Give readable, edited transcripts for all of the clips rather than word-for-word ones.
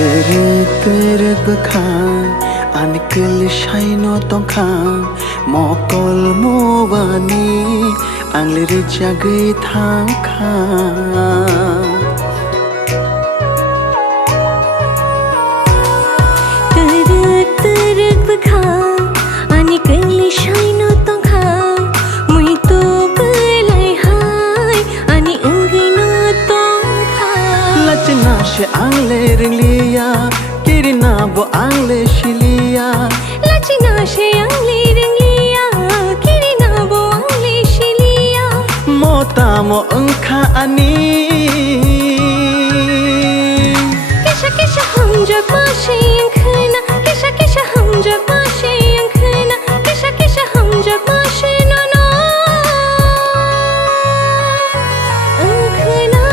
Terek bekang Anikil shaino tongkang Mokol mowani Ang lirik jagay thangkang Terek bekang Anikil shaino tongkang Mui to belai hai Ani enggai no tongkang Lachna she ang lirik liya Kirina bo ang le shiliya Lachna she ang lirik liya Kirina bo ang le shiliya Mota mo engka ani Kisha kisha hum jag mashe yankhna Kisha kisha hum jag mashe yankhna Kisha kisha hum jag mashe no no yankhna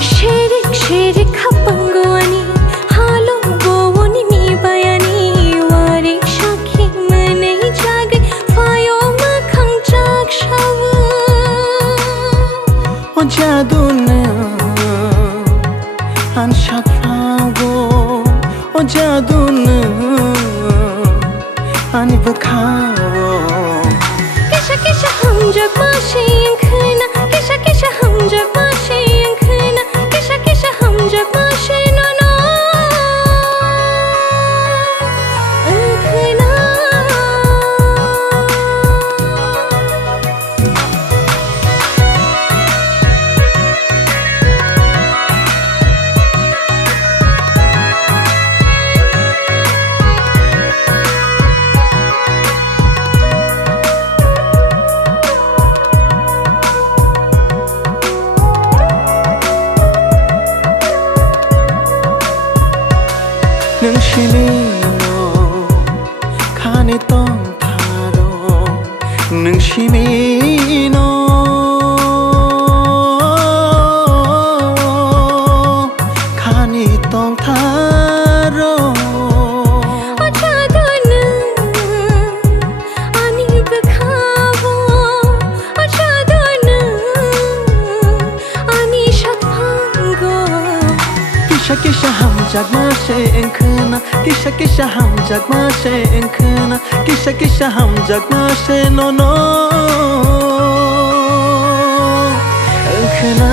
Sherik hapango ani halo bowoni mi bayani warik shakhi manei jage fayo makhang jak shaw O jaduna An shak fawo O jaduna Ani bakawo Kisha kisha hum jag mashe yankhna Kisha kisha hum jag mashe yankhna Kisha kisha hum jag mashe no no yankhna Nung shilino Kani tong taro Nung shimino Kani tong taro Ajaduna ani bakhawo Ajaduna ani shakhango Kisha kisha ham jag mashe enkhna Kisha kisha ham jag mashe enkhna Kisha kisha ham jag mashe no no enkhna